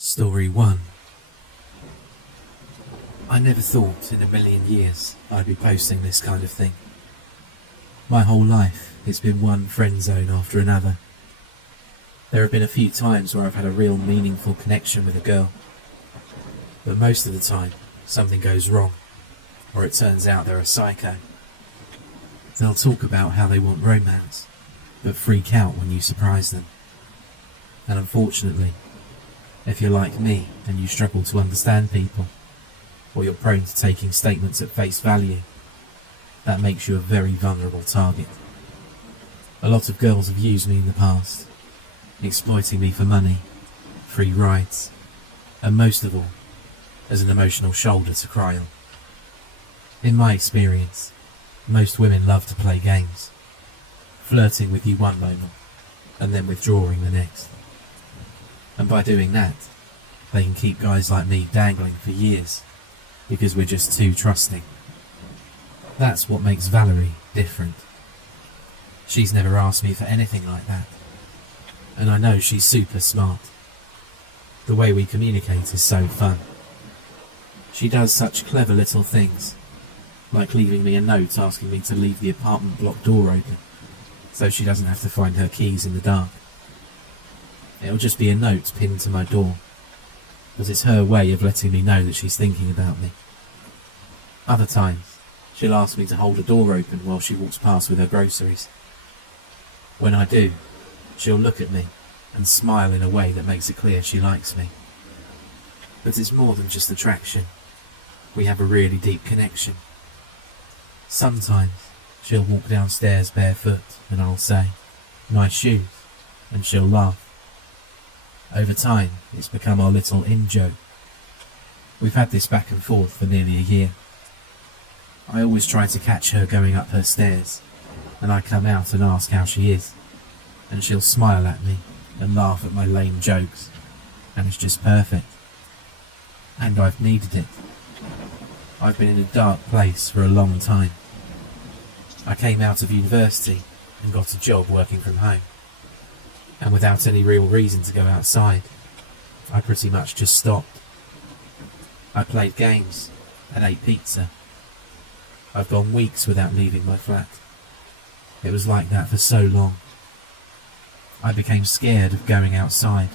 Story 1. I never thought in a million years I'd be posting this kind of thing. My whole life it's been one friend zone after another. There have been a few times where I've had a real meaningful connection with a girl, but most of the time something goes wrong, or it turns out they're a psycho. They'll talk about how they want romance, but freak out when you surprise them. And unfortunately, if you're like me and you struggle to understand people, or you're prone to taking statements at face value, that makes you a very vulnerable target. A lot of girls have used me in the past, exploiting me for money, free rides, and most of all, as an emotional shoulder to cry on. In my experience, most women love to play games, flirting with you one moment, and then withdrawing the next. And by doing that, they can keep guys like me dangling for years, because we're just too trusting. That's what makes Valerie different. She's never asked me for anything like that, and I know she's super smart. The way we communicate is so fun. She does such clever little things, like leaving me a note asking me to leave the apartment block door open, so she doesn't have to find her keys in the dark. It'll just be a note pinned to my door, but it's her way of letting me know that she's thinking about me. Other times, she'll ask me to hold a door open while she walks past with her groceries. When I do, she'll look at me and smile in a way that makes it clear she likes me. But it's more than just attraction. We have a really deep connection. Sometimes she'll walk downstairs barefoot and I'll say, "Nice shoes," and she'll laugh. Over time, it's become our little in-joke. We've had this back and forth for nearly a year. I always try to catch her going up her stairs, and I come out and ask how she is, and she'll smile at me and laugh at my lame jokes, and it's just perfect. And I've needed it. I've been in a dark place for a long time. I came out of university and got a job working from home. And without any real reason to go outside, I pretty much just stopped. I played games and ate pizza. I've gone weeks without leaving my flat. It was like that for so long. I became scared of going outside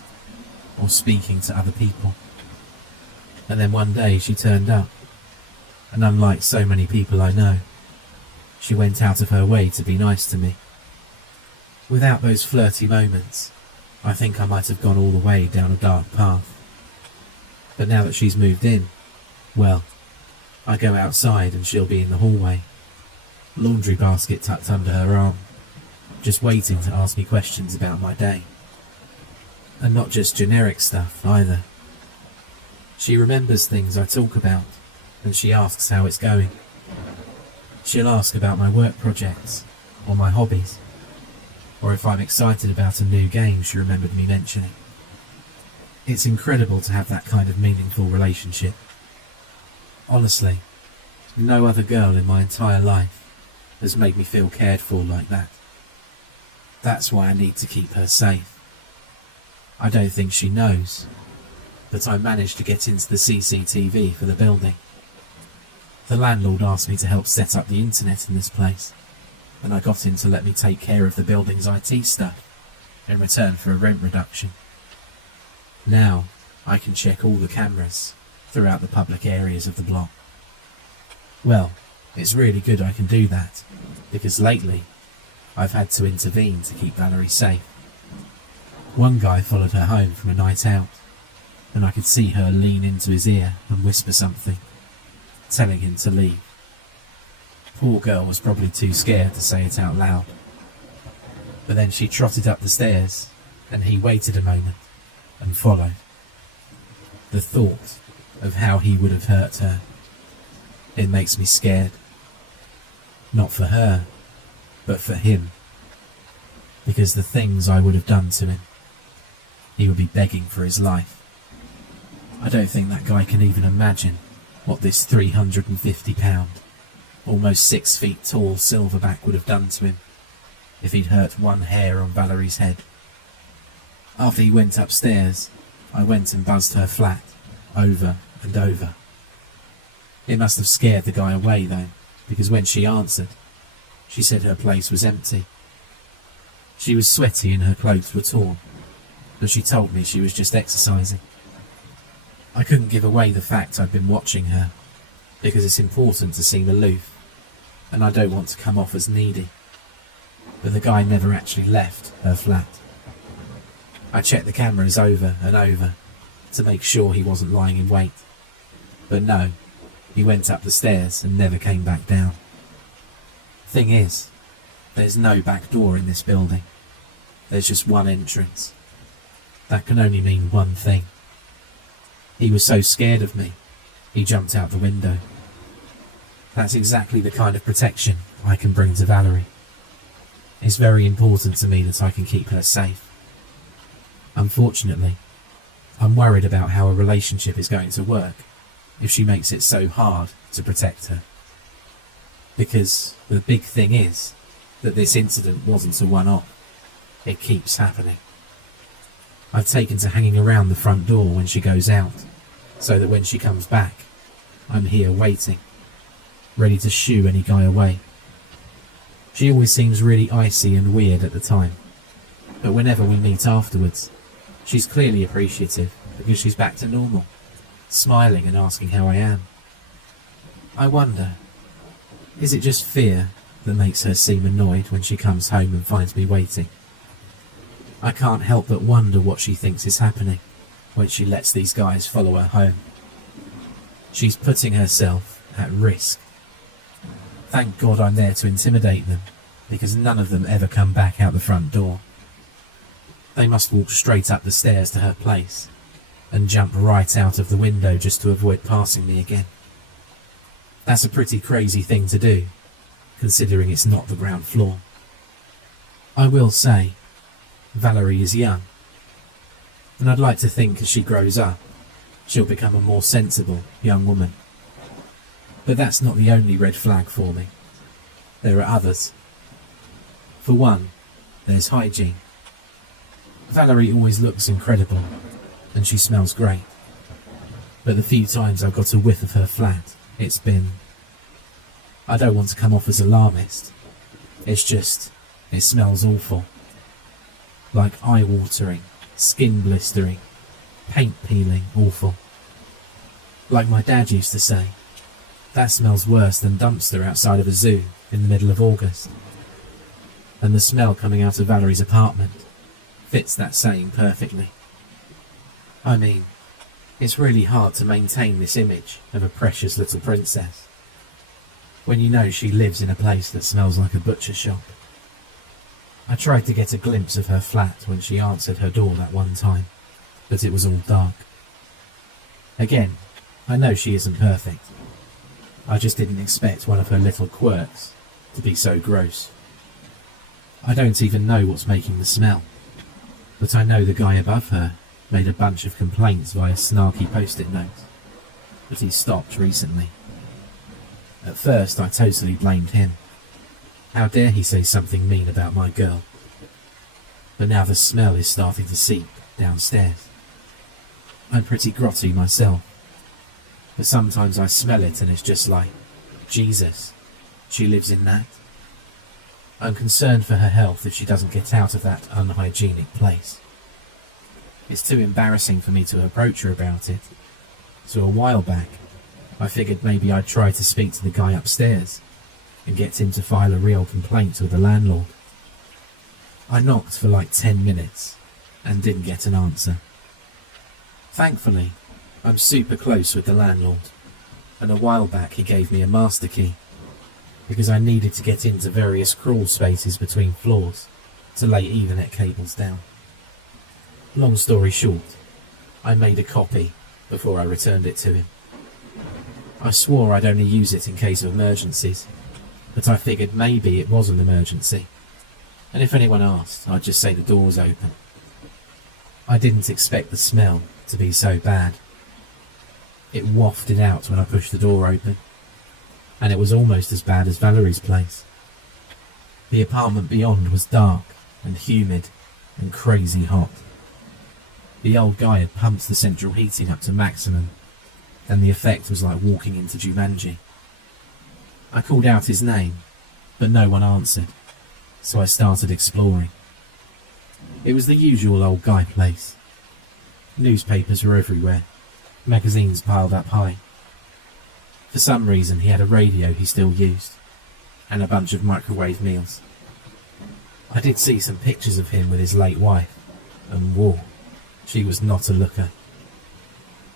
or speaking to other people. And then one day she turned up, and unlike so many people I know, she went out of her way to be nice to me. Without those flirty moments, I think I might have gone all the way down a dark path. But now that she's moved in, well, I go outside and she'll be in the hallway, laundry basket tucked under her arm, just waiting to ask me questions about my day. And not just generic stuff either. She remembers things I talk about, and she asks how it's going. She'll ask about my work projects, or my hobbies, or if I'm excited about a new game she remembered me mentioning. It's incredible to have that kind of meaningful relationship. Honestly, no other girl in my entire life has made me feel cared for like that. That's why I need to keep her safe. I don't think she knows, but I managed to get into the CCTV for the building. The landlord asked me to help set up the internet in this place, and I got him to let me take care of the building's IT stuff in return for a rent reduction. Now I can check all the cameras throughout the public areas of the block. Well, it's really good I can do that, because lately I've had to intervene to keep Valerie safe. One guy followed her home from a night out, and I could see her lean into his ear and whisper something, telling him to leave. Poor girl was probably too scared to say it out loud. But then she trotted up the stairs, and he waited a moment and followed. The thought of how he would have hurt her, it makes me scared. Not for her, but for him. Because the things I would have done to him, he would be begging for his life. I don't think that guy can even imagine what this £350, almost 6 feet tall silverback would have done to him if he'd hurt one hair on Valerie's head. After he went upstairs, I went and buzzed her flat, over and over. It must have scared the guy away though, because when she answered, she said her place was empty. She was sweaty and her clothes were torn, but she told me she was just exercising. I couldn't give away the fact I'd been watching her, because it's important to seem aloof, and I don't want to come off as needy. But the guy never actually left her flat. I checked the cameras over and over to make sure he wasn't lying in wait. But no, he went up the stairs and never came back down. Thing is, there's no back door in this building. There's just one entrance. That can only mean one thing. He was so scared of me, he jumped out the window. That's exactly the kind of protection I can bring to Valerie. It's very important to me that I can keep her safe. Unfortunately, I'm worried about how a relationship is going to work if she makes it so hard to protect her. Because the big thing is that this incident wasn't a one-off. It keeps happening. I've taken to hanging around the front door when she goes out, so that when she comes back, I'm here waiting, ready to shoo any guy away. She always seems really icy and weird at the time, but whenever we meet afterwards, she's clearly appreciative because she's back to normal, smiling and asking how I am. I wonder, is it just fear that makes her seem annoyed when she comes home and finds me waiting? I can't help but wonder what she thinks is happening when she lets these guys follow her home. She's putting herself at risk. Thank God I'm there to intimidate them, because none of them ever come back out the front door. They must walk straight up the stairs to her place and jump right out of the window just to avoid passing me again. That's a pretty crazy thing to do, considering it's not the ground floor. I will say, Valerie is young, and I'd like to think as she grows up, she'll become a more sensible young woman. But that's not the only red flag for me. There are others. For one, there's hygiene. Valerie always looks incredible, and she smells great. But the few times I've got a whiff of her flat, it's been... I don't want to come off as alarmist. It's just, it smells awful. Like eye-watering, skin blistering, paint peeling awful. Like my dad used to say, that smells worse than dumpster outside of a zoo in the middle of August. And the smell coming out of Valerie's apartment fits that saying perfectly. I mean, it's really hard to maintain this image of a precious little princess when you know she lives in a place that smells like a butcher shop. I tried to get a glimpse of her flat when she answered her door that one time, but it was all dark. Again, I know she isn't perfect. I just didn't expect one of her little quirks to be so gross. I don't even know what's making the smell, but I know the guy above her made a bunch of complaints via snarky post-it notes, but he stopped recently. At first I totally blamed him. How dare he say something mean about my girl? But now the smell is starting to seep downstairs. I'm pretty grotty myself, but sometimes I smell it and it's just like, Jesus, she lives in that. I'm concerned for her health if she doesn't get out of that unhygienic place. It's too embarrassing for me to approach her about it, so a while back I figured maybe I'd try to speak to the guy upstairs and get him to file a real complaint with the landlord. I knocked for like 10 minutes and didn't get an answer. Thankfully, I'm super close with the landlord, and a while back he gave me a master key because I needed to get into various crawl spaces between floors to lay Ethernet cables down. Long story short, I made a copy before I returned it to him. I swore I'd only use it in case of emergencies, but I figured maybe it was an emergency, and if anyone asked, I'd just say the door was open. I didn't expect the smell to be so bad. It wafted out when I pushed the door open, and it was almost as bad as Valerie's place. The apartment beyond was dark and humid and crazy hot. The old guy had pumped the central heating up to maximum, and the effect was like walking into Jumanji. I called out his name, but no one answered, so I started exploring. It was the usual old guy place. Newspapers were everywhere, magazines piled up high. For some reason he had a radio he still used, and a bunch of microwave meals. I did see some pictures of him with his late wife, and whoa, she was not a looker.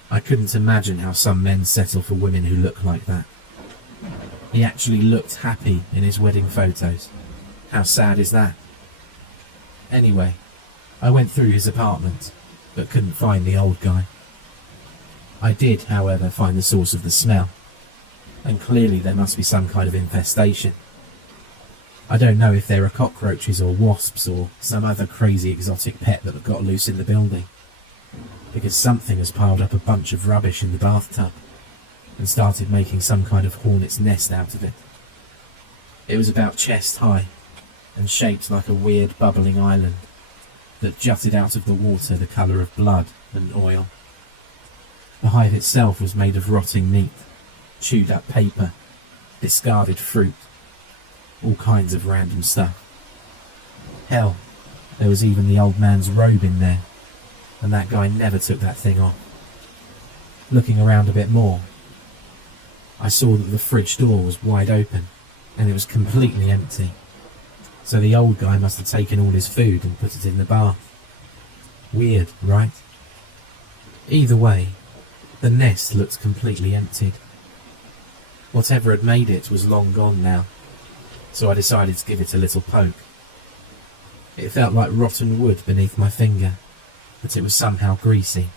I couldn't imagine how some men settle for women who look like that. He actually looked happy in his wedding photos. How sad is that? Anyway, I went through his apartment, but couldn't find the old guy. I did, however, find the source of the smell, and clearly there must be some kind of infestation. I don't know if there are cockroaches or wasps or some other crazy exotic pet that got loose in the building, because something has piled up a bunch of rubbish in the bathtub and started making some kind of hornet's nest out of it. It was about chest high and shaped like a weird bubbling island that jutted out of the water the colour of blood and oil. The hive itself was made of rotting meat, chewed up paper, discarded fruit, all kinds of random stuff. Hell, there was even the old man's robe in there, and that guy never took that thing off. Looking around a bit more, I saw that the fridge door was wide open, and it was completely empty. So the old guy must have taken all his food and put it in the bath. Weird, right? Either way, the nest looked completely emptied. Whatever had made it was long gone now, so I decided to give it a little poke. It felt like rotten wood beneath my finger, but it was somehow greasy.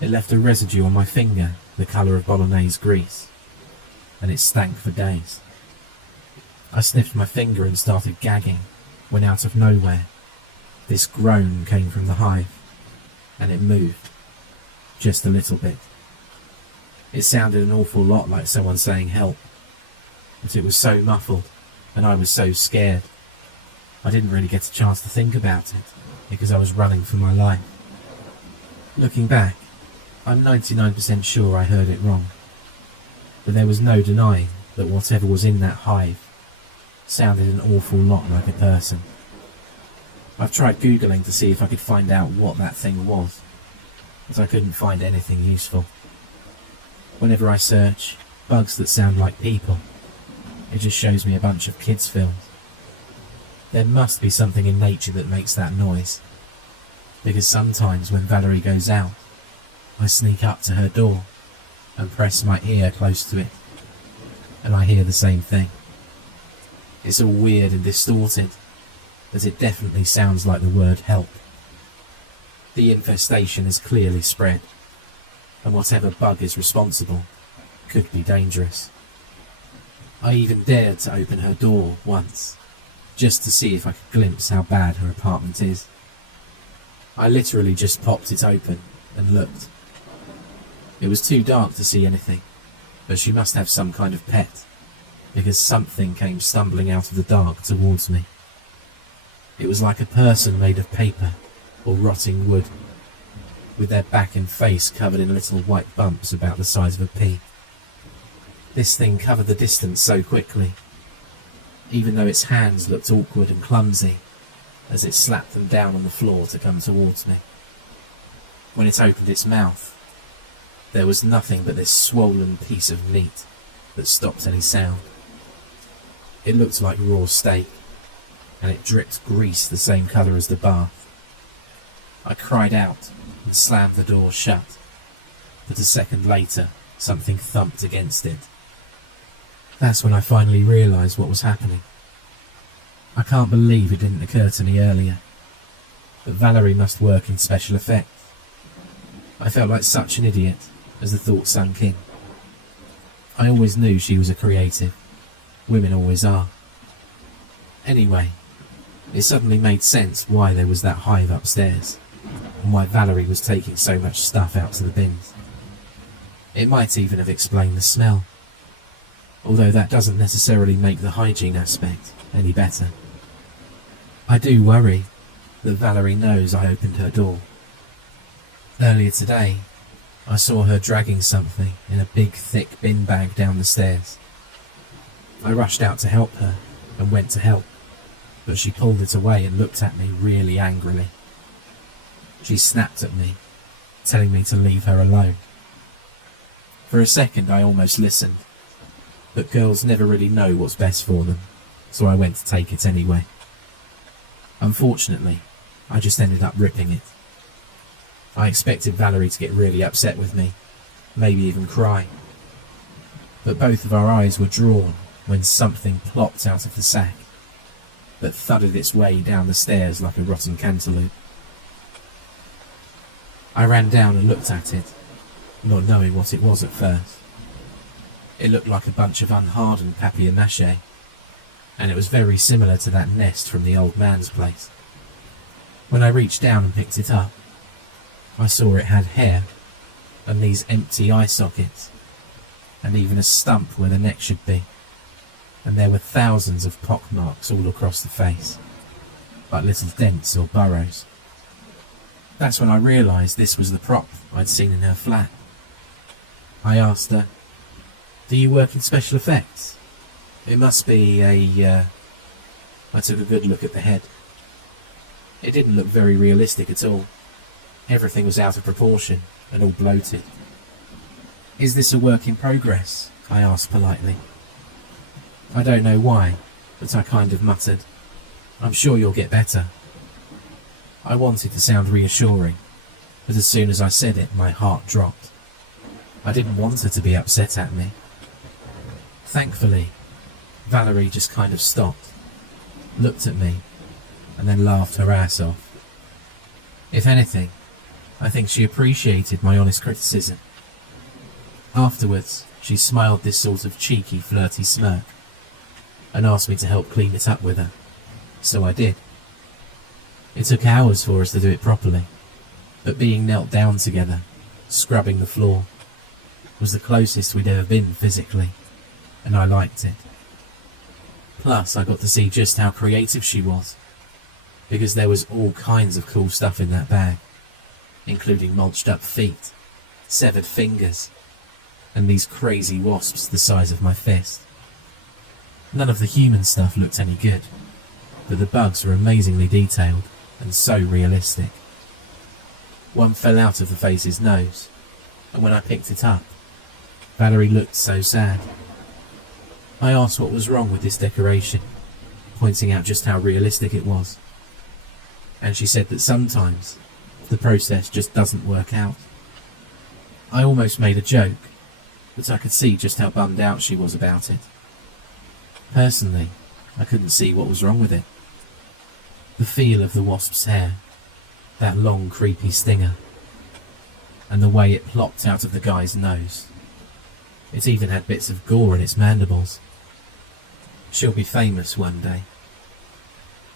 It left a residue on my finger, the colour of bolognese grease, and it stank for days. I sniffed my finger and started gagging, when out of nowhere, this groan came from the hive, and it moved, just a little bit. It sounded an awful lot like someone saying help, but it was so muffled, and I was so scared. I didn't really get a chance to think about it, because I was running for my life. Looking back, I'm 99% sure I heard it wrong, but there was no denying that whatever was in that hive sounded an awful lot like a person. I've tried Googling to see if I could find out what that thing was, but I couldn't find anything useful. Whenever I search bugs that sound like people, it just shows me a bunch of kids' films. There must be something in nature that makes that noise, because sometimes when Valerie goes out, I sneak up to her door and press my ear close to it, and I hear the same thing. It's all weird and distorted, but it definitely sounds like the word help. The infestation is clearly spread, and whatever bug is responsible could be dangerous. I even dared to open her door once, just to see if I could glimpse how bad her apartment is. I literally just popped it open and looked. It was too dark to see anything, but she must have some kind of pet, because something came stumbling out of the dark towards me. It was like a person made of paper or rotting wood, with their back and face covered in little white bumps about the size of a pea. This thing covered the distance so quickly, even though its hands looked awkward and clumsy as it slapped them down on the floor to come towards me. When it opened its mouth, there was nothing but this swollen piece of meat that stopped any sound. It looked like raw steak, and it dripped grease the same colour as the bath. I cried out and slammed the door shut, but a second later something thumped against it. That's when I finally realised what was happening. I can't believe it didn't occur to me earlier, but Valerie must work in special effects. I felt like such an idiot as the thought sunk in. I always knew she was a creative. Women always are. Anyway, it suddenly made sense why there was that hive upstairs, and why Valerie was taking so much stuff out to the bins. It might even have explained the smell, although that doesn't necessarily make the hygiene aspect any better. I do worry that Valerie knows I opened her door, Earlier today, I saw her dragging something in a big, thick bin bag down the stairs. I rushed out to help her and went to help, but she pulled it away and looked at me really angrily. She snapped at me, telling me to leave her alone. For a second I almost listened, but girls never really know what's best for them, so I went to take it anyway. Unfortunately, I just ended up ripping it. I expected Valerie to get really upset with me, maybe even cry. But both of our eyes were drawn when something plopped out of the sack, but thudded its way down the stairs like a rotten cantaloupe. I ran down and looked at it, not knowing what it was at first. It looked like a bunch of unhardened papier-mâché, and it was very similar to that nest from the old man's place. When I reached down and picked it up, I saw it had hair, and these empty eye sockets, and even a stump where the neck should be, and there were thousands of pock marks all across the face, like little dents or burrows. That's when I realised this was the prop I'd seen in her flat. I asked her, "Do you work in special effects? It must be a..." I took a good look at the head. It didn't look very realistic at all. Everything was out of proportion and all bloated. "Is this a work in progress?" I asked politely. I don't know why, but I kind of muttered, "I'm sure you'll get better." I wanted to sound reassuring, but as soon as I said it, my heart dropped. I didn't want her to be upset at me. Thankfully, Valerie just kind of stopped, looked at me, and then laughed her ass off. If anything, I think she appreciated my honest criticism. Afterwards, she smiled this sort of cheeky, flirty smirk and asked me to help clean it up with her, so I did. It took hours for us to do it properly, but being knelt down together, scrubbing the floor, was the closest we'd ever been physically, and I liked it. Plus, I got to see just how creative she was, because there was all kinds of cool stuff in that bag, including mulched up feet, severed fingers, and these crazy wasps the size of my fist. None of the human stuff looked any good, but the bugs were amazingly detailed and so realistic. One fell out of the face's nose, and when I picked it up, Valerie looked so sad. I asked what was wrong with this decoration, pointing out just how realistic it was, and she said that sometimes the process just doesn't work out. I almost made a joke, but I could see just how bummed out she was about it. Personally, I couldn't see what was wrong with it. The feel of the wasp's hair, that long creepy stinger, and the way it plopped out of the guy's nose. It even had bits of gore in its mandibles. She'll be famous one day.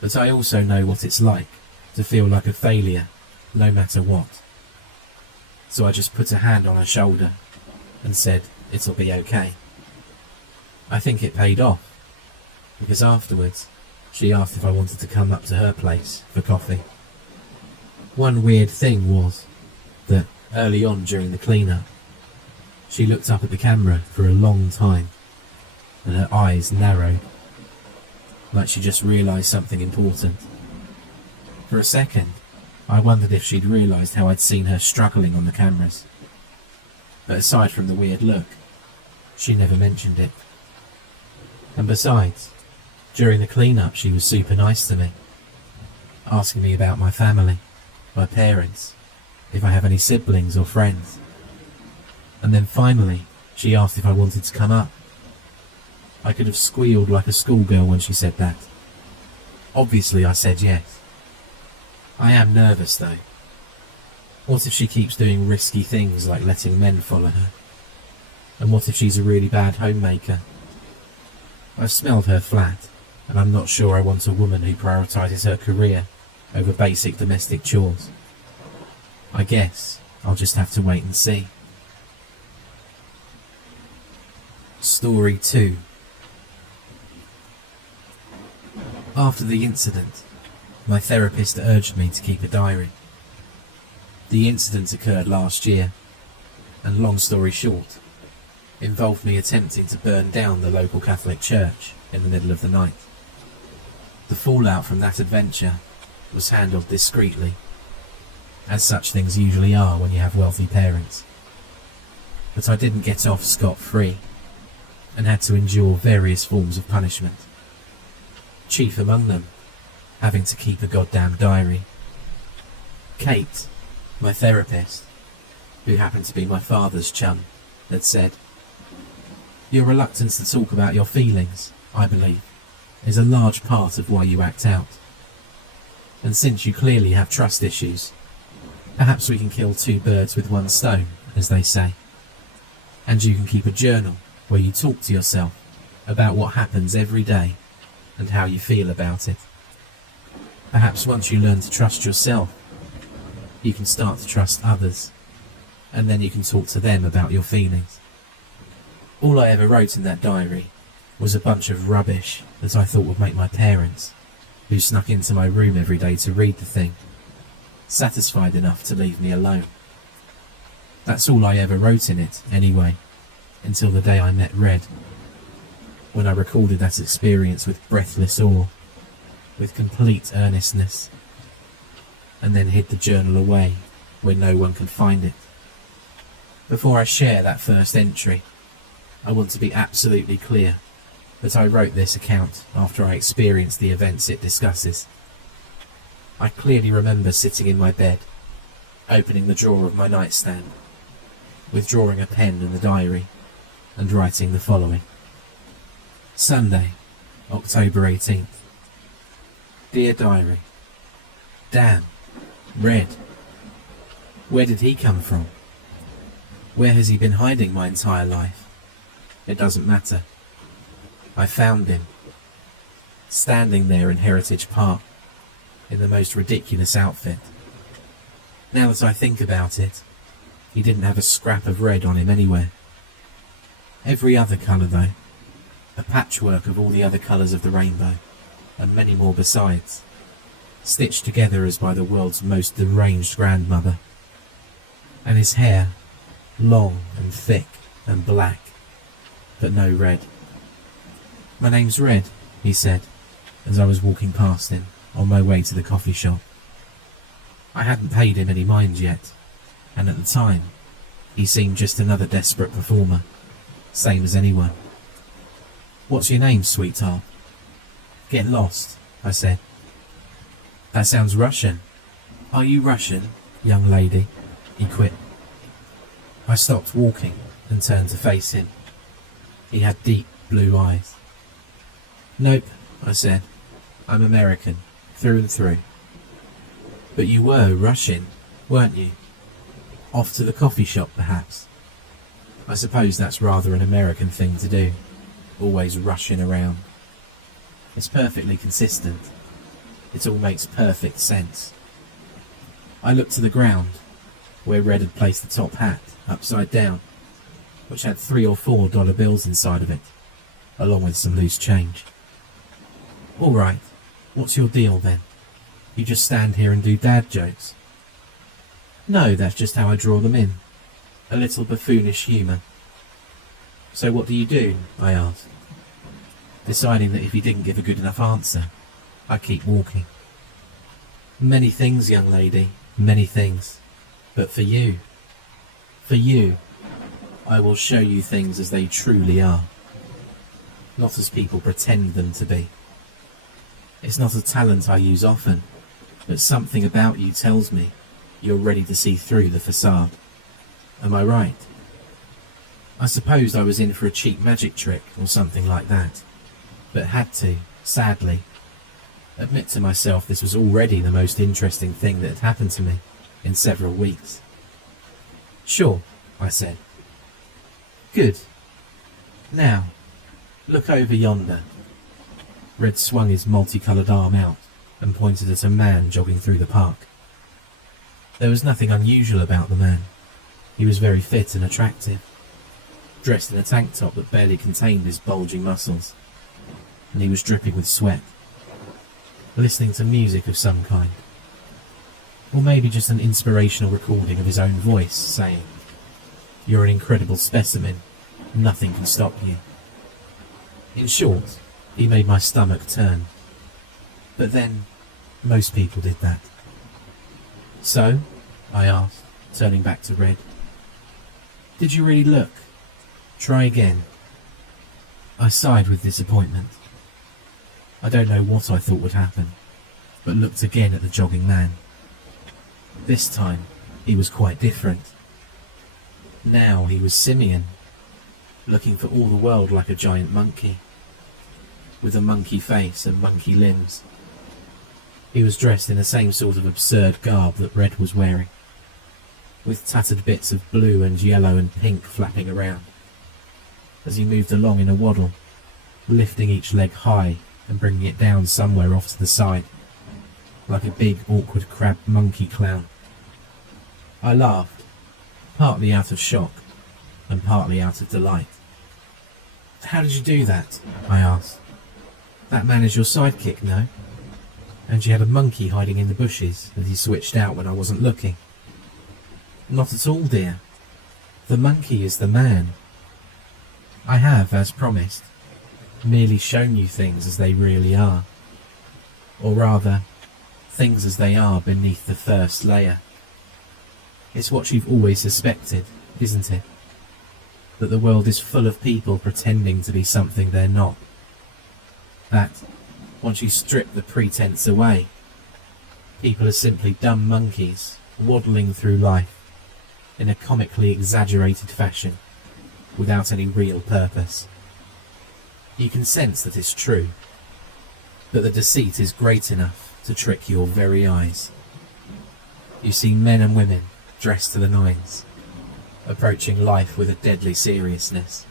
But I also know what it's like to feel like a failure, no matter what. So I just put a hand on her shoulder and said, "It'll be okay." I think it paid off, because afterwards, she asked if I wanted to come up to her place for coffee. One weird thing was that early on during the cleanup, she looked up at the camera for a long time, and her eyes narrowed, like she just realised something important. For a second, I wondered if she'd realised how I'd seen her struggling on the cameras. But aside from the weird look, she never mentioned it. And besides, during the cleanup she was super nice to me, asking me about my family, my parents, if I have any siblings or friends. And then finally, she asked if I wanted to come up. I could have squealed like a schoolgirl when she said that. Obviously I said yes. I am nervous though. What if she keeps doing risky things like letting men follow her? And what if she's a really bad homemaker? I've smelled her flat, and I'm not sure I want a woman who prioritises her career over basic domestic chores. I guess I'll just have to wait and see. Story 2. After the incident, my therapist urged me to keep a diary. The incident occurred last year, and long story short, involved me attempting to burn down the local Catholic church in the middle of the night. The fallout from that adventure was handled discreetly, as such things usually are when you have wealthy parents. But I didn't get off scot-free, and had to endure various forms of punishment. Chief among them, having to keep a goddamn diary. Kate, my therapist, who happened to be my father's chum, had said, "Your reluctance to talk about your feelings, I believe, is a large part of why you act out. And since you clearly have trust issues, perhaps we can kill two birds with one stone, as they say. And you can keep a journal where you talk to yourself about what happens every day and how you feel about it. Perhaps once you learn to trust yourself, you can start to trust others, and then you can talk to them about your feelings." All I ever wrote in that diary was a bunch of rubbish that I thought would make my parents, who snuck into my room every day to read the thing, satisfied enough to leave me alone. That's all I ever wrote in it, anyway, until the day I met Red, when I recorded that experience with breathless awe, with complete earnestness, and then hid the journal away where no one could find it. Before I share that first entry, I want to be absolutely clear that I wrote this account after I experienced the events it discusses. I clearly remember sitting in my bed, opening the drawer of my nightstand, withdrawing a pen and the diary, and writing the following. Sunday, October 18th. Dear Diary, damn, Red. Where did he come from? Where has he been hiding my entire life? It doesn't matter. I found him, standing there in Heritage Park, in the most ridiculous outfit. Now that I think about it, he didn't have a scrap of red on him anywhere. Every other colour though, a patchwork of all the other colours of the rainbow, and many more besides, stitched together as by the world's most deranged grandmother. And his hair, long and thick and black, but no red. My name's Red, he said, as I was walking past him on my way to the coffee shop. I hadn't paid him any mind yet, and at the time, he seemed just another desperate performer, same as anyone. What's your name, sweetheart? Get lost, I said. That sounds Russian. Are you Russian, young lady? He quipped. I stopped walking and turned to face him. He had deep blue eyes. Nope, I said. I'm American, through and through. But you were Russian, weren't you? Off to the coffee shop, perhaps? I suppose that's rather an American thing to do, always rushing around. It's perfectly consistent. It all makes perfect sense. I looked to the ground, where Red had placed the top hat upside down, which had $3 or $4 bills inside of it, along with some loose change. All right, what's your deal then? You just stand here and do dad jokes? No, that's just how I draw them in. A little buffoonish humour. So what do you do? I asked, deciding that if he didn't give a good enough answer, I'd keep walking. Many things, young lady, many things. But for you, I will show you things as they truly are, not as people pretend them to be. It's not a talent I use often, but something about you tells me you're ready to see through the facade. Am I right? I supposed I was in for a cheap magic trick or something like that, but had to, sadly, admit to myself this was already the most interesting thing that had happened to me in several weeks. Sure, I said. Good. Now, look over yonder. Red swung his multicoloured arm out and pointed at a man jogging through the park. There was nothing unusual about the man. He was very fit and attractive, dressed in a tank top that barely contained his bulging muscles, and he was dripping with sweat, listening to music of some kind. Or maybe just an inspirational recording of his own voice saying, "You're an incredible specimen, nothing can stop you." In short, he made my stomach turn. But then, most people did that. "So?" I asked, turning back to Red. "Did you really look? Try again." I sighed with disappointment. I don't know what I thought would happen, but looked again at the jogging man. This time, he was quite different. Now he was simian, looking for all the world like a giant monkey, with a monkey face and monkey limbs. He was dressed in the same sort of absurd garb that Red was wearing, with tattered bits of blue and yellow and pink flapping around, as he moved along in a waddle, lifting each leg high and bringing it down somewhere off to the side, like a big awkward crab monkey clown. I laughed, partly out of shock and partly out of delight. "How did you do that?" I asked. "That man is your sidekick, no? And you had a monkey hiding in the bushes that he switched out when I wasn't looking." "Not at all, dear. The monkey is the man. I have, as promised, merely shown you things as they really are. Or rather, things as they are beneath the first layer. It's what you've always suspected, isn't it? That the world is full of people pretending to be something they're not. That, once you strip the pretense away, people are simply dumb monkeys waddling through life in a comically exaggerated fashion, without any real purpose. You can sense that it's true, but the deceit is great enough to trick your very eyes. You see men and women dressed to the nines, approaching life with a deadly seriousness,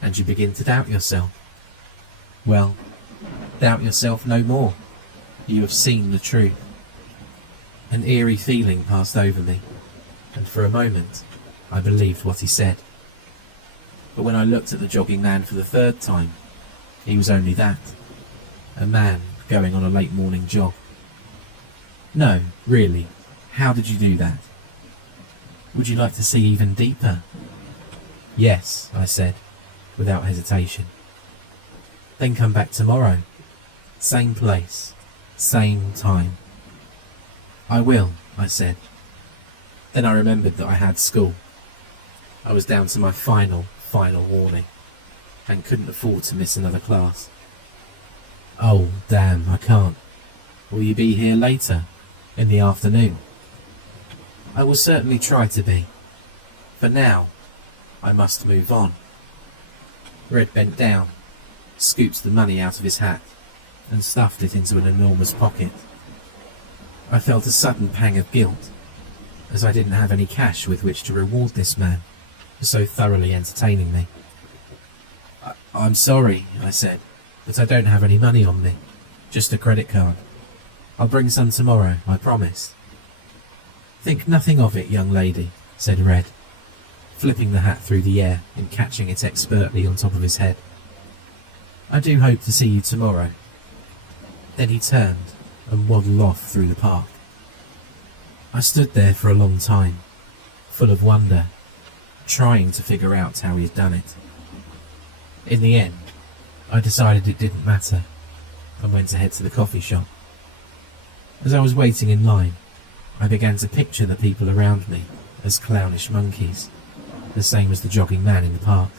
and you begin to doubt yourself. Well, doubt yourself no more. You have seen the truth. An eerie feeling passed over me, and for a moment I believed what he said. But when I looked at the jogging man for the third time, he was only that, a man going on a late morning jog. "No, really, how did you do that? Would you like to see even deeper?" "Yes," I said, without hesitation. "Then come back tomorrow. Same place, same time." "I will," I said. Then I remembered that I had school. I was down to my final warning, and couldn't afford to miss another class. "Oh, damn, I can't. Will you be here later, in the afternoon?" "I will certainly try to be. For now, I must move on." Red bent down, scooped the money out of his hat, and stuffed it into an enormous pocket. I felt a sudden pang of guilt, as I didn't have any cash with which to reward this man for so thoroughly entertaining me. "I'm sorry," I said, "but I don't have any money on me, just a credit card. I'll bring some tomorrow, I promise." "Think nothing of it, young lady," said Red, flipping the hat through the air and catching it expertly on top of his head. "I do hope to see you tomorrow." Then he turned and waddled off through the park. I stood there for a long time, full of wonder, trying to figure out how he had done it. In the end, I decided it didn't matter and went to head to the coffee shop. As I was waiting in line, I began to picture the people around me as clownish monkeys, the same as the jogging man in the park.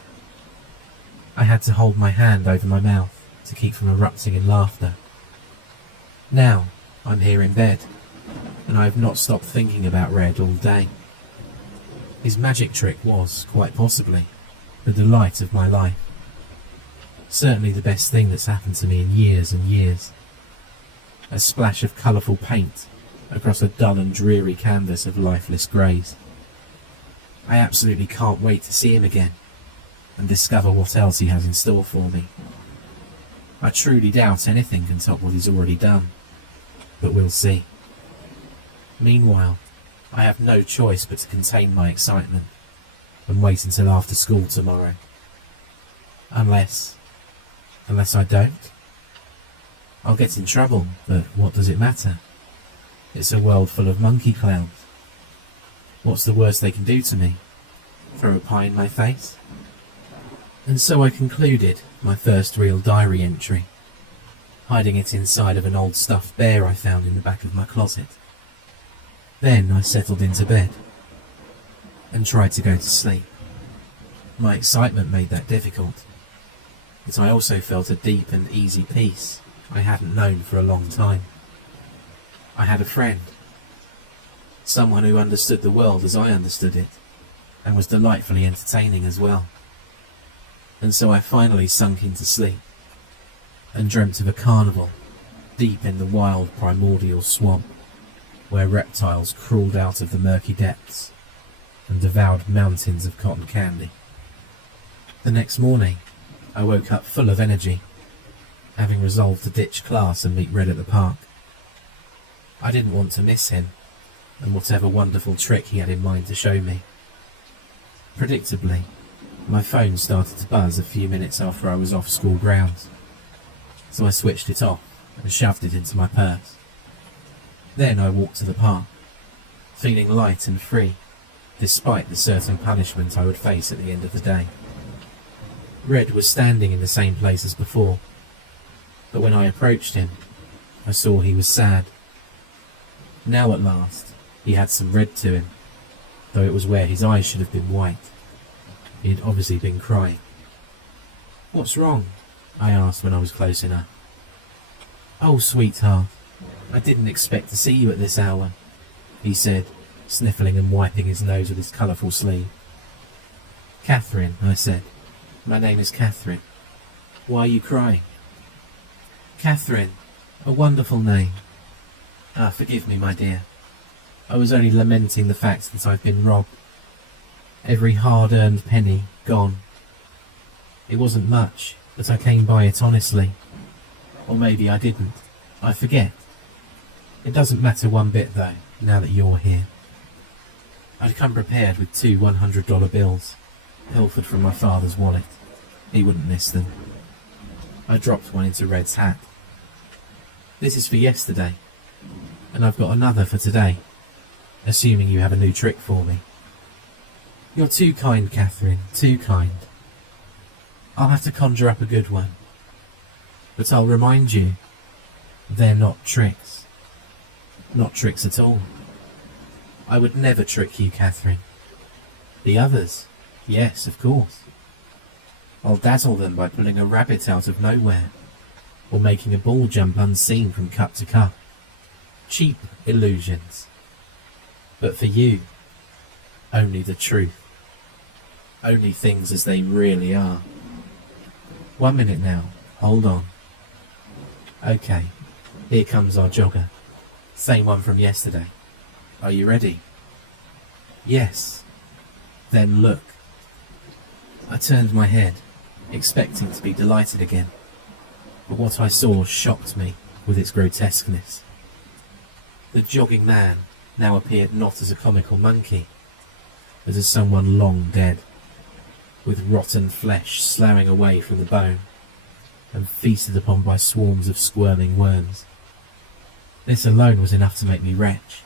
I had to hold my hand over my mouth to keep from erupting in laughter. Now I'm here in bed, and I have not stopped thinking about Red all day. His magic trick was, quite possibly, the delight of my life. Certainly the best thing that's happened to me in years and years. A splash of colourful paint across a dull and dreary canvas of lifeless greys. I absolutely can't wait to see him again and discover what else he has in store for me. I truly doubt anything can top what he's already done, but we'll see. Meanwhile, I have no choice but to contain my excitement and wait until after school tomorrow. Unless I don't? I'll get in trouble, but what does it matter? It's a world full of monkey clowns. What's the worst they can do to me? Throw a pie in my face? And so I concluded my first real diary entry, hiding it inside of an old stuffed bear I found in the back of my closet. Then I settled into bed and tried to go to sleep. My excitement made that difficult, but I also felt a deep and easy peace I hadn't known for a long time. I had a friend, someone who understood the world as I understood it, and was delightfully entertaining as well. And so I finally sunk into sleep and dreamt of a carnival deep in the wild primordial swamp, where reptiles crawled out of the murky depths and devoured mountains of cotton candy. The next morning, I woke up full of energy, having resolved to ditch class and meet Red at the park. I didn't want to miss him, and whatever wonderful trick he had in mind to show me. Predictably, my phone started to buzz a few minutes after I was off school grounds, so I switched it off and shoved it into my purse. Then I walked to the park, feeling light and free, despite the certain punishment I would face at the end of the day. Red was standing in the same place as before, but when I approached him, I saw he was sad. Now at last, he had some red to him, though it was where his eyes should have been white. He had obviously been crying. "What's wrong?" I asked when I was close enough. "Oh, sweetheart, I didn't expect to see you at this hour," he said, sniffling and wiping his nose with his colourful sleeve. "Catherine," I said. "My name is Catherine. Why are you crying?" "Catherine, a wonderful name." Forgive me, my dear. I was only lamenting the fact that I've been robbed. Every hard-earned penny gone. It wasn't much, but I came by it honestly. Or maybe I didn't. I forget. It doesn't matter one bit, though, now that you're here. I'd come prepared with 2 $100 bills, pilfered from my father's wallet. He wouldn't miss them. I dropped one into Red's hat. "This is for yesterday, and I've got another for today, assuming you have a new trick for me." "You're too kind, Catherine, too kind. I'll have to conjure up a good one. But I'll remind you, they're not tricks. Not tricks at all. I would never trick you, Catherine. The others, yes, of course. I'll dazzle them by pulling a rabbit out of nowhere, or making a ball jump unseen from cup to cup. Cheap illusions. But for you, only the truth. Only things as they really are. 1 minute now, hold on. Okay, here comes our jogger. Same one from yesterday. Are you ready?" "Yes." "Then look." I turned my head, expecting to be delighted again, but what I saw shocked me with its grotesqueness. The jogging man now appeared not as a comical monkey, but as someone long dead, with rotten flesh sloughing away from the bone, and feasted upon by swarms of squirming worms. This alone was enough to make me retch,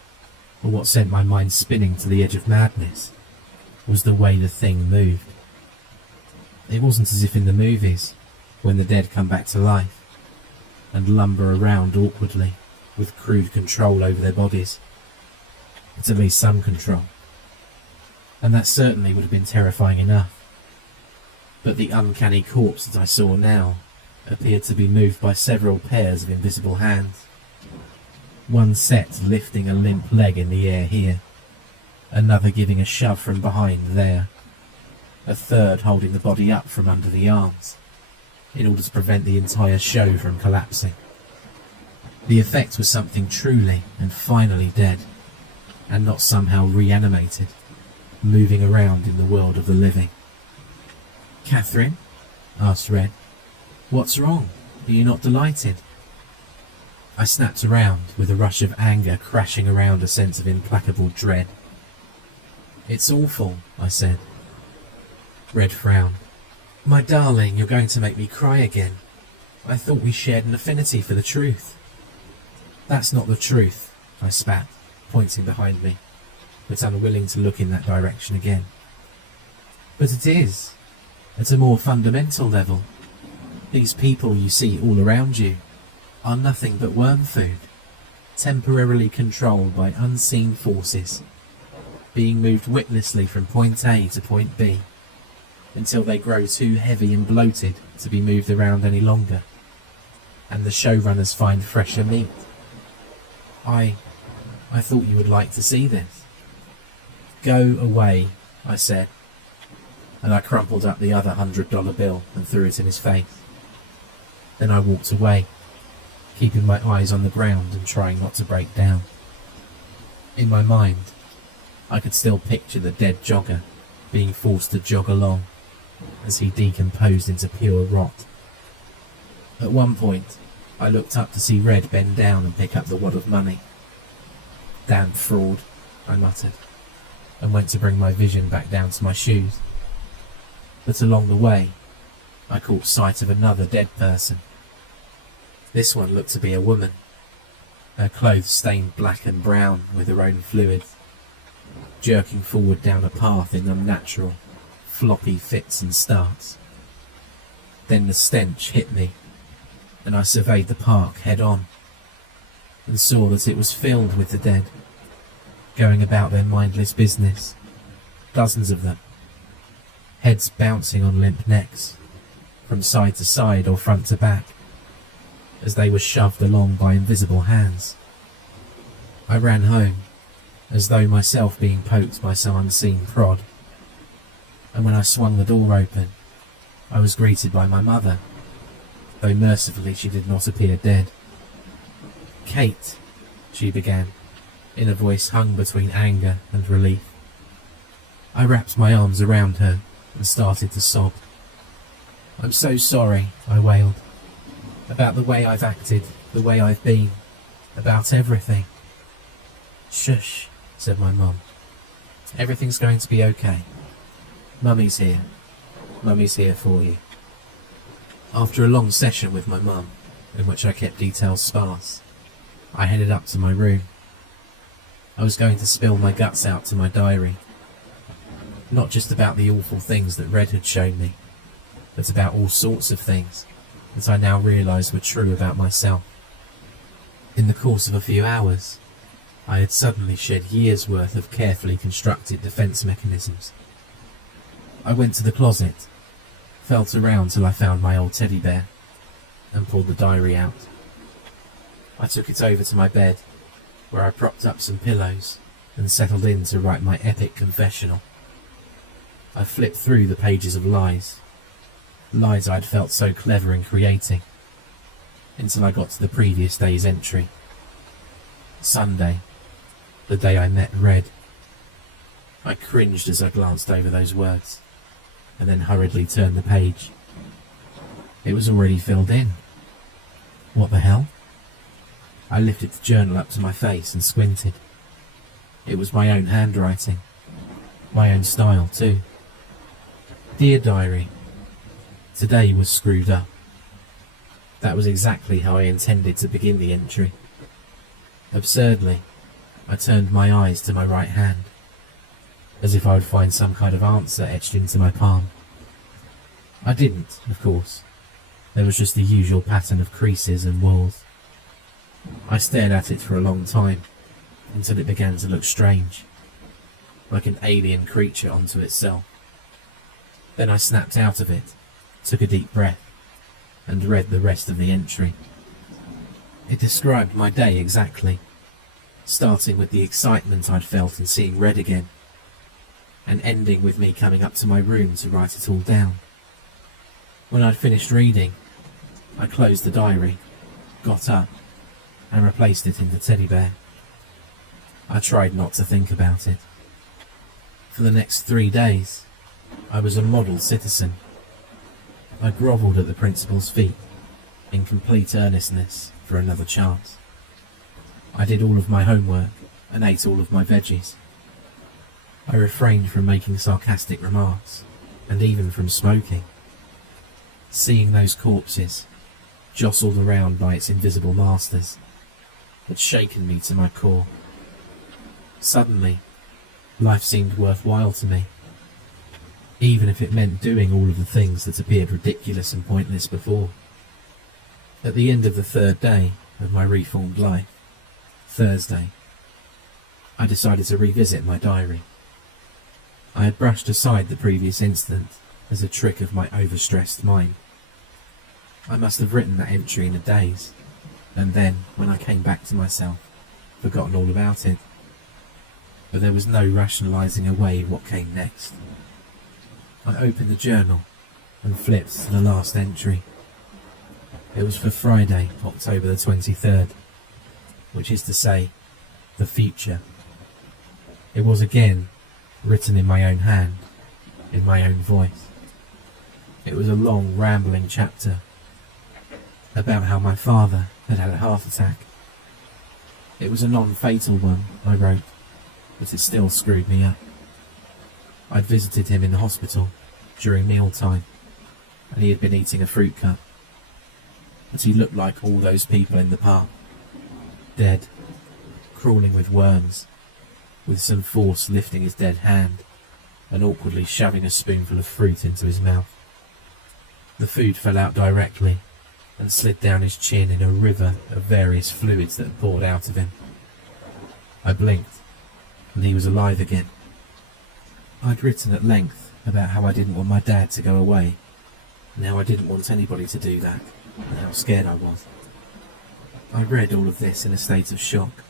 but what sent my mind spinning to the edge of madness was the way the thing moved. It wasn't as if in the movies, when the dead come back to life, and lumber around awkwardly, with crude control over their bodies, but at least some control. And that certainly would have been terrifying enough. But the uncanny corpse that I saw now appeared to be moved by several pairs of invisible hands. One set lifting a limp leg in the air here, another giving a shove from behind there, a third holding the body up from under the arms, in order to prevent the entire show from collapsing. The effect was something truly and finally dead, and not somehow reanimated, moving around in the world of the living. "Catherine?" asked Red. "What's wrong? Are you not delighted?" I snapped around, with a rush of anger crashing around a sense of implacable dread. "It's awful," I said. Red frowned. "My darling, you're going to make me cry again. I thought we shared an affinity for the truth." "That's not the truth," I spat, pointing behind me, but unwilling to look in that direction again. But it is, at a more fundamental level. These people you see all around you are nothing but worm food, temporarily controlled by unseen forces, being moved witlessly from point A to point B, until they grow too heavy and bloated to be moved around any longer, and the showrunners find fresher meat. I thought you would like to see this. Go away, I said, and I crumpled up the other $100 bill and threw it in his face. Then I walked away, keeping my eyes on the ground and trying not to break down. In my mind, I could still picture the dead jogger being forced to jog along as he decomposed into pure rot. At one point, I looked up to see Red bend down and pick up the wad of money. Damn fraud, I muttered, and went to bring my vision back down to my shoes. But along the way, I caught sight of another dead person. This one looked to be a woman, her clothes stained black and brown with her own fluid, jerking forward down a path in unnatural, floppy fits and starts. Then the stench hit me, and I surveyed the park head on, and saw that it was filled with the dead, going about their mindless business, dozens of them, heads bouncing on limp necks, from side to side or front to back, as they were shoved along by invisible hands. I ran home, as though myself being poked by some unseen prod, and when I swung the door open, I was greeted by my mother, though mercifully she did not appear dead. "Kate," she began, in a voice hung between anger and relief. I wrapped my arms around her and started to sob. "I'm so sorry," I wailed, "about the way I've acted, the way I've been, about everything." "Shush," said my mum. "Everything's going to be okay. Mummy's here. Mummy's here for you." After a long session with my mum, in which I kept details sparse, I headed up to my room. I was going to spill my guts out to my diary. Not just about the awful things that Red had shown me, but about all sorts of things that I now realised were true about myself. In the course of a few hours, I had suddenly shed years' worth of carefully constructed defence mechanisms. I went to the closet, felt around till I found my old teddy bear, and pulled the diary out. I took it over to my bed, where I propped up some pillows and settled in to write my epic confessional. I flipped through the pages of lies I'd felt so clever in creating, until I got to the previous day's entry. Sunday, the day I met Red. I cringed as I glanced over those words, and then hurriedly turned the page. It was already filled in. What the hell? I lifted the journal up to my face and squinted. It was my own handwriting, my own style too. "Dear Diary, today was screwed up." That was exactly how I intended to begin the entry. Absurdly, I turned my eyes to my right hand, as if I would find some kind of answer etched into my palm. I didn't, of course. There was just the usual pattern of creases and whorls. I stared at it for a long time, until it began to look strange, like an alien creature onto itself. Then I snapped out of it, took a deep breath, and read the rest of the entry. It described my day exactly, starting with the excitement I'd felt in seeing Red again, and ending with me coming up to my room to write it all down. When I'd finished reading, I closed the diary, got up, and replaced it in the teddy bear. I tried not to think about it. For the next 3 days, I was a model citizen. I grovelled at the principal's feet, in complete earnestness for another chance. I did all of my homework and ate all of my veggies. I refrained from making sarcastic remarks, and even from smoking. Seeing those corpses, jostled around by its invisible masters, had shaken me to my core. Suddenly, life seemed worthwhile to me, even if it meant doing all of the things that appeared ridiculous and pointless before. At the end of the third day of my reformed life, Thursday, I decided to revisit my diary. I had brushed aside the previous incident as a trick of my overstressed mind. I must have written that entry in a daze, and then, when I came back to myself, forgotten all about it. But there was no rationalising away what came next. I opened the journal and flipped to the last entry. It was for Friday, October the 23rd, which is to say, the future. It was again written in my own hand, in my own voice. It was a long, rambling chapter about how my father had had a heart attack. It was a non-fatal one, I wrote, but it still screwed me up. I'd visited him in the hospital during mealtime, and he had been eating a fruit cup. But he looked like all those people in the park, dead, crawling with worms, with some force lifting his dead hand and awkwardly shoving a spoonful of fruit into his mouth. The food fell out directly and slid down his chin in a river of various fluids that had poured out of him. I blinked, and he was alive again. I'd written at length about how I didn't want my dad to go away, and how I didn't want anybody to do that, and how scared I was. I read all of this in a state of shock,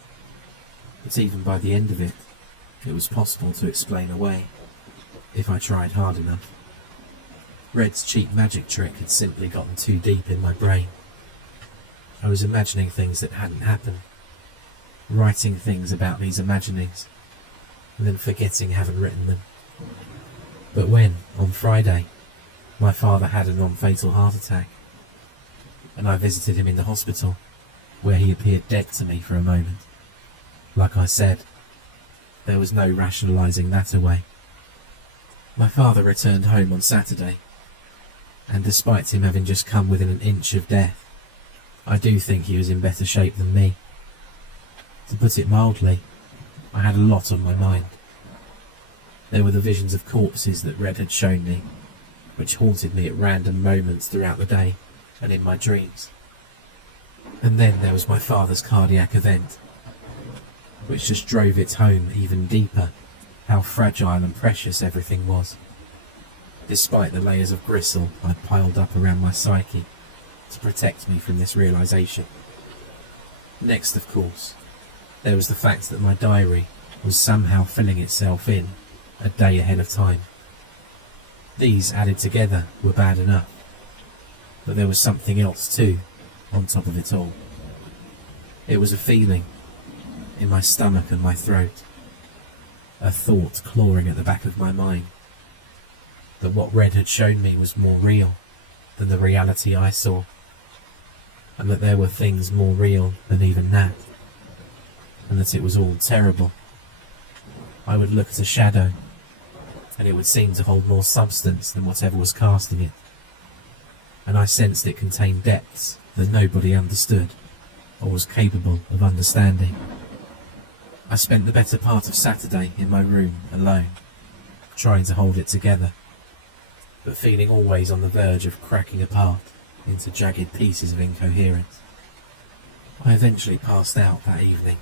but even by the end of it, it was possible to explain away, if I tried hard enough. Red's cheap magic trick had simply gotten too deep in my brain. I was imagining things that hadn't happened, writing things about these imaginings, and then forgetting having written them. But when, on Friday, my father had a non-fatal heart attack, and I visited him in the hospital, where he appeared dead to me for a moment, like I said, there was no rationalising that away. My father returned home on Saturday, and despite him having just come within an inch of death, I do think he was in better shape than me. To put it mildly, I had a lot on my mind. There were the visions of corpses that Red had shown me, which haunted me at random moments throughout the day and in my dreams. And then there was my father's cardiac event, which just drove it home even deeper how fragile and precious everything was, despite the layers of gristle I'd piled up around my psyche to protect me from this realisation. Next, of course, there was the fact that my diary was somehow filling itself in a day ahead of time. These added together were bad enough, but there was something else too, on top of it all. It was a feeling in my stomach and my throat, a thought clawing at the back of my mind, that what Red had shown me was more real than the reality I saw, and that there were things more real than even that, and that it was all terrible. I would look at a shadow, and it would seem to hold more substance than whatever was casting it, and I sensed it contained depths that nobody understood or was capable of understanding. I spent the better part of Saturday in my room alone, trying to hold it together, but feeling always on the verge of cracking apart into jagged pieces of incoherence. I eventually passed out that evening.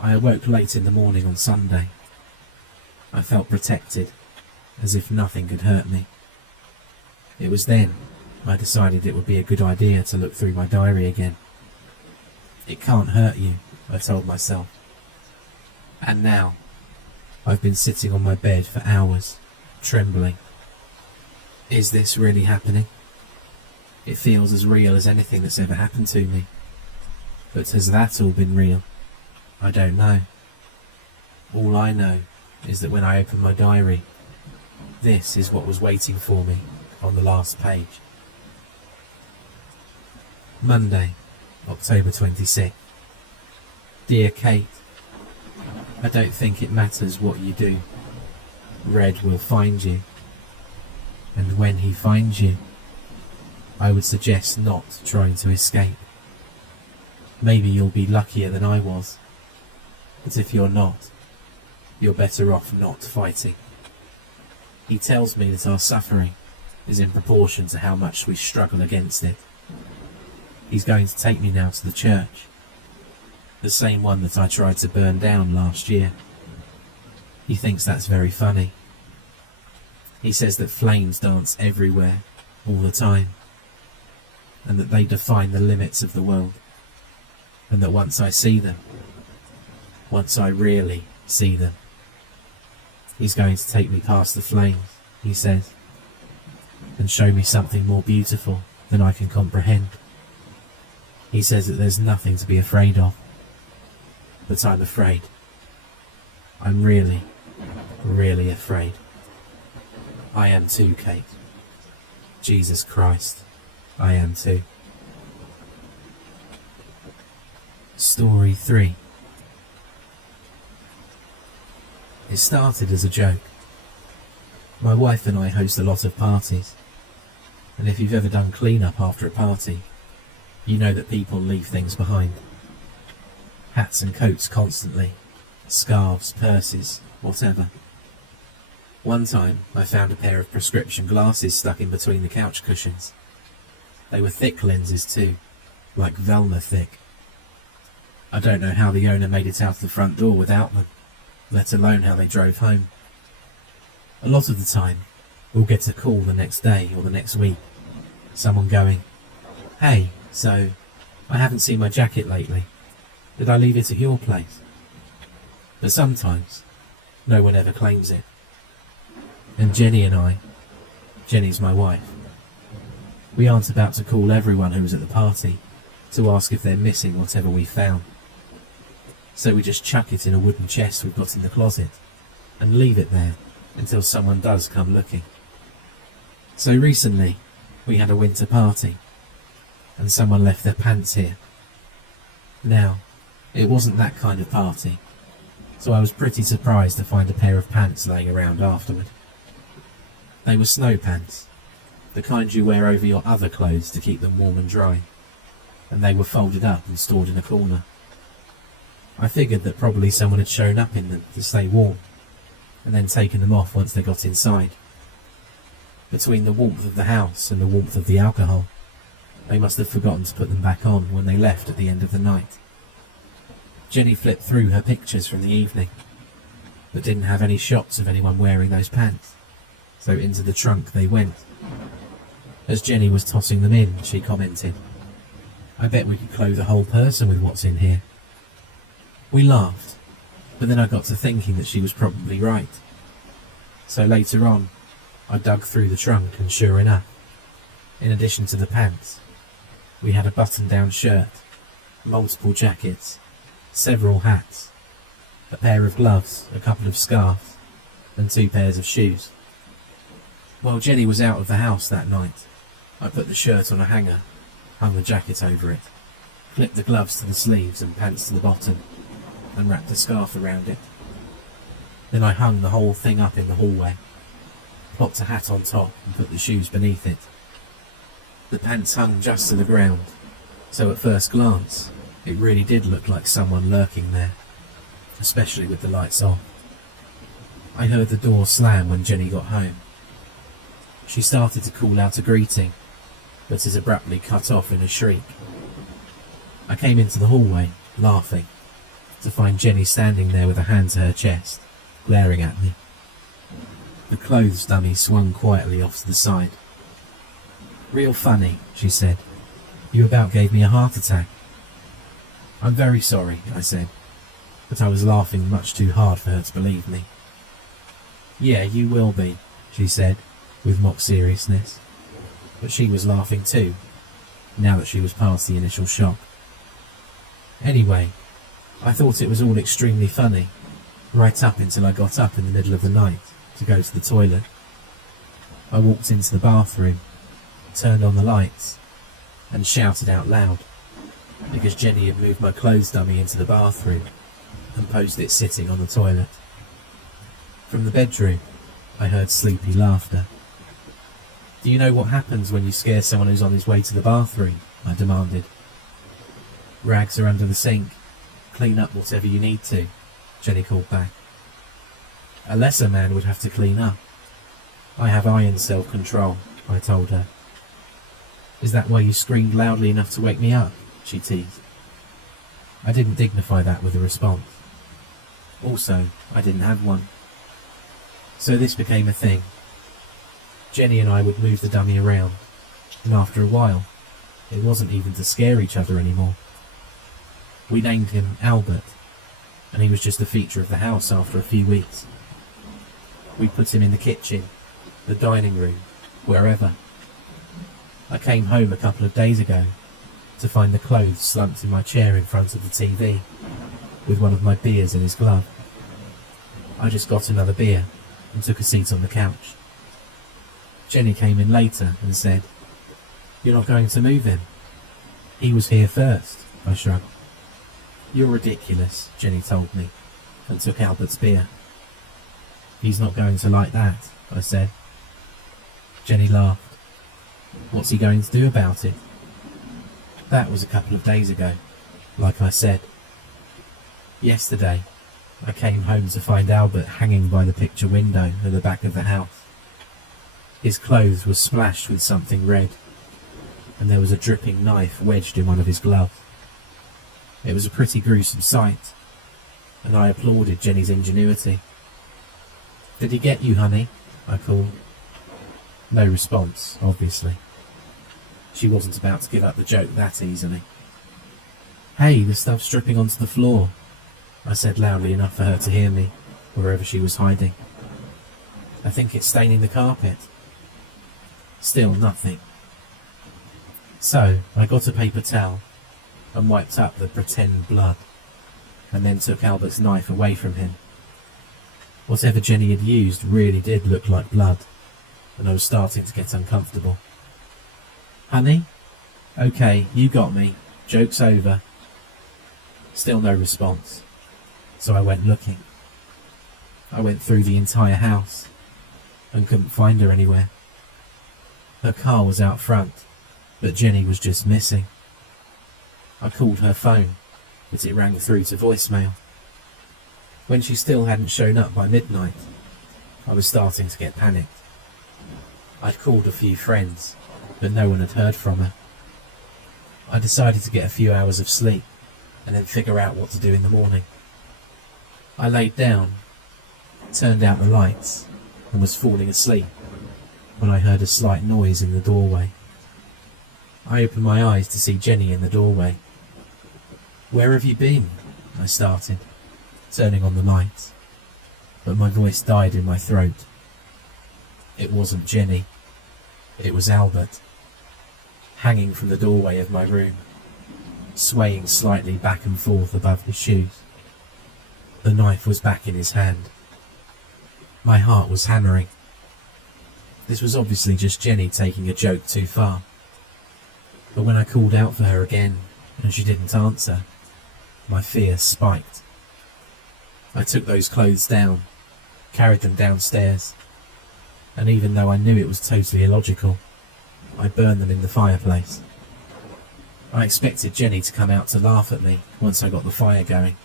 I awoke late in the morning on Sunday. I felt protected, as if nothing could hurt me. It was then I decided it would be a good idea to look through my diary again. It can't hurt you, I told myself. And now, I've been sitting on my bed for hours, trembling. Is this really happening? It feels as real as anything that's ever happened to me. But has that all been real? I don't know. All I know is that when I opened my diary, this is what was waiting for me on the last page. Monday, October 26th. Dear Kate, I don't think it matters what you do. Red will find you. And when he finds you, I would suggest not trying to escape. Maybe you'll be luckier than I was, but if you're not, you're better off not fighting. He tells me that our suffering is in proportion to how much we struggle against it. He's going to take me now to the church, the same one that I tried to burn down last year. He thinks that's very funny. He says that flames dance everywhere, all the time, and that they define the limits of the world, and that once I see them, once I really see them, he's going to take me past the flames, he says, and show me something more beautiful than I can comprehend. He says that there's nothing to be afraid of, but I'm afraid. I'm really, really afraid. I am too, Kate. Jesus Christ, I am too. Story 3. It started as a joke. My wife and I host a lot of parties, and if you've ever done clean-up after a party, you know that people leave things behind. Hats and coats constantly, scarves, purses, whatever. One time I found a pair of prescription glasses stuck in between the couch cushions. They were thick lenses too, like Velma thick. I don't know how the owner made it out the front door without them, let alone how they drove home. A lot of the time, we'll get a call the next day or the next week, someone going, "Hey, so, I haven't seen my jacket lately. Did I leave it at your place?" But sometimes, no one ever claims it. And Jenny and I, Jenny's my wife, we aren't about to call everyone who was at the party to ask if they're missing whatever we found. So we just chuck it in a wooden chest we've got in the closet and leave it there until someone does come looking. So recently, we had a winter party and someone left their pants here. Now, it wasn't that kind of party, so I was pretty surprised to find a pair of pants laying around afterward. They were snow pants, the kind you wear over your other clothes to keep them warm and dry, and they were folded up and stored in a corner. I figured that probably someone had shown up in them to stay warm, and then taken them off once they got inside. Between the warmth of the house and the warmth of the alcohol, they must have forgotten to put them back on when they left at the end of the night. Jenny flipped through her pictures from the evening, but didn't have any shots of anyone wearing those pants, so into the trunk they went. As Jenny was tossing them in, she commented, "I bet we could clothe a whole person with what's in here." We laughed, but then I got to thinking that she was probably right. So later on, I dug through the trunk and sure enough, in addition to the pants, we had a button-down shirt, multiple jackets, several hats, a pair of gloves, a couple of scarves, and 2 pairs of shoes. While Jenny was out of the house that night, I put the shirt on a hanger, hung the jacket over it, clipped the gloves to the sleeves and pants to the bottom, and wrapped a scarf around it. Then I hung the whole thing up in the hallway, plopped a hat on top and put the shoes beneath it. The pants hung just to the ground, so at first glance, it really did look like someone lurking there, especially with the lights off. I heard the door slam when Jenny got home. She started to call out a greeting, but is abruptly cut off in a shriek. I came into the hallway, laughing, to find Jenny standing there with a hand to her chest, glaring at me. The clothes dummy swung quietly off to the side. "Real funny," she said. "You about gave me a heart attack." "I'm very sorry," I said, but I was laughing much too hard for her to believe me. "Yeah, you will be," she said, with mock seriousness. But she was laughing too, now that she was past the initial shock. Anyway, I thought it was all extremely funny, right up until I got up in the middle of the night to go to the toilet. I walked into the bathroom, turned on the lights, and shouted out loud, because Jenny had moved my clothes dummy into the bathroom and posed it sitting on the toilet. From the bedroom, I heard sleepy laughter. "Do you know what happens when you scare someone who's on his way to the bathroom?" I demanded. Rags are under the sink. Clean up whatever you need to, Jenny called back. A lesser man would have to clean up. I have iron self-control, I told her. Is that why you screamed loudly enough to wake me up? She teased. I didn't dignify that with a response. Also, I didn't have one. So this became a thing. Jenny and I would move the dummy around, and after a while, it wasn't even to scare each other anymore. We named him Albert, and he was just a feature of the house after a few weeks. We put him in the kitchen, the dining room, wherever. I came home a couple of days ago to find the clothes slumped in my chair in front of the TV, with one of my beers in his glove. I just got another beer and took a seat on the couch. Jenny came in later and said, "You're not going to move him?" "He was here first," I shrugged. "You're ridiculous," Jenny told me, and took Albert's beer. "He's not going to like that," I said. Jenny laughed. "What's he going to do about it?" That was a couple of days ago, like I said. Yesterday, I came home to find Albert hanging by the picture window at the back of the house. His clothes were splashed with something red, and there was a dripping knife wedged in one of his gloves. It was a pretty gruesome sight, and I applauded Jenny's ingenuity. "Did he get you, honey?" I called. No response, obviously. She wasn't about to give up the joke that easily. "Hey, the stuff's dripping onto the floor," I said loudly enough for her to hear me, wherever she was hiding. "I think it's staining the carpet." Still nothing. So I got a paper towel and wiped up the pretend blood, and then took Albert's knife away from him. Whatever Jenny had used really did look like blood, and I was starting to get uncomfortable. "Honey? Okay, you got me. Joke's over." Still no response, so I went looking. I went through the entire house and couldn't find her anywhere. Her car was out front, but Jenny was just missing. I called her phone, but it rang through to voicemail. When she still hadn't shown up by midnight, I was starting to get panicked. I'd called a few friends, but no one had heard from her. I decided to get a few hours of sleep and then figure out what to do in the morning. I laid down, turned out the lights, and was falling asleep when I heard a slight noise in the doorway. I opened my eyes to see Jenny in the doorway. "Where have you been?" I started, turning on the lights, but my voice died in my throat. It wasn't Jenny. It was Albert, hanging from the doorway of my room, swaying slightly back and forth above his shoes. The knife was back in his hand. My heart was hammering. This was obviously just Jenny taking a joke too far. But when I called out for her again, and she didn't answer, my fear spiked. I took those clothes down, carried them downstairs, and even though I knew it was totally illogical, I burned them in the fireplace. I expected Jenny to come out to laugh at me once I got the fire going,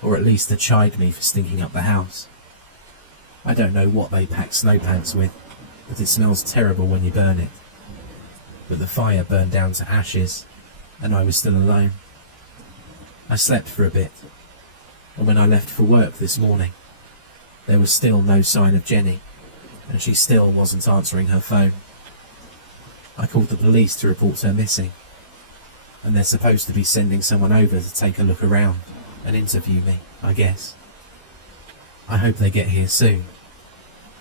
or at least to chide me for stinking up the house. I don't know what they pack snow pants with, but it smells terrible when you burn it. But the fire burned down to ashes, and I was still alone. I slept for a bit, and when I left for work this morning, there was still no sign of Jenny, and she still wasn't answering her phone. I called the police to report her missing, and they're supposed to be sending someone over to take a look around and interview me, I guess. I hope they get here soon,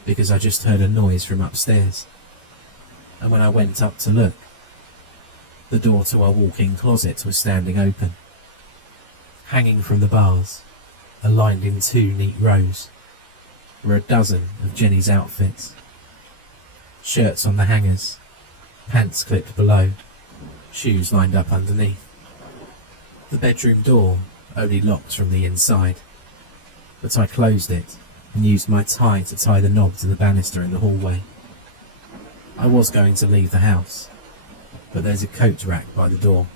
because I just heard a noise from upstairs, and when I went up to look, the door to our walk-in closet was standing open. Hanging from the bars, aligned in 2 neat rows, were a dozen of Jenny's outfits. Shirts on the hangers, pants clipped below, shoes lined up underneath. The bedroom door only locked from the inside, but I closed it and used my tie to tie the knob to the banister in the hallway. I was going to leave the house, but there's a coat rack by the door.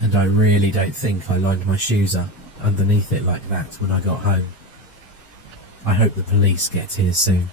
and I really don't think I lined my shoes up underneath it like that when I got home. I hope the police get here soon.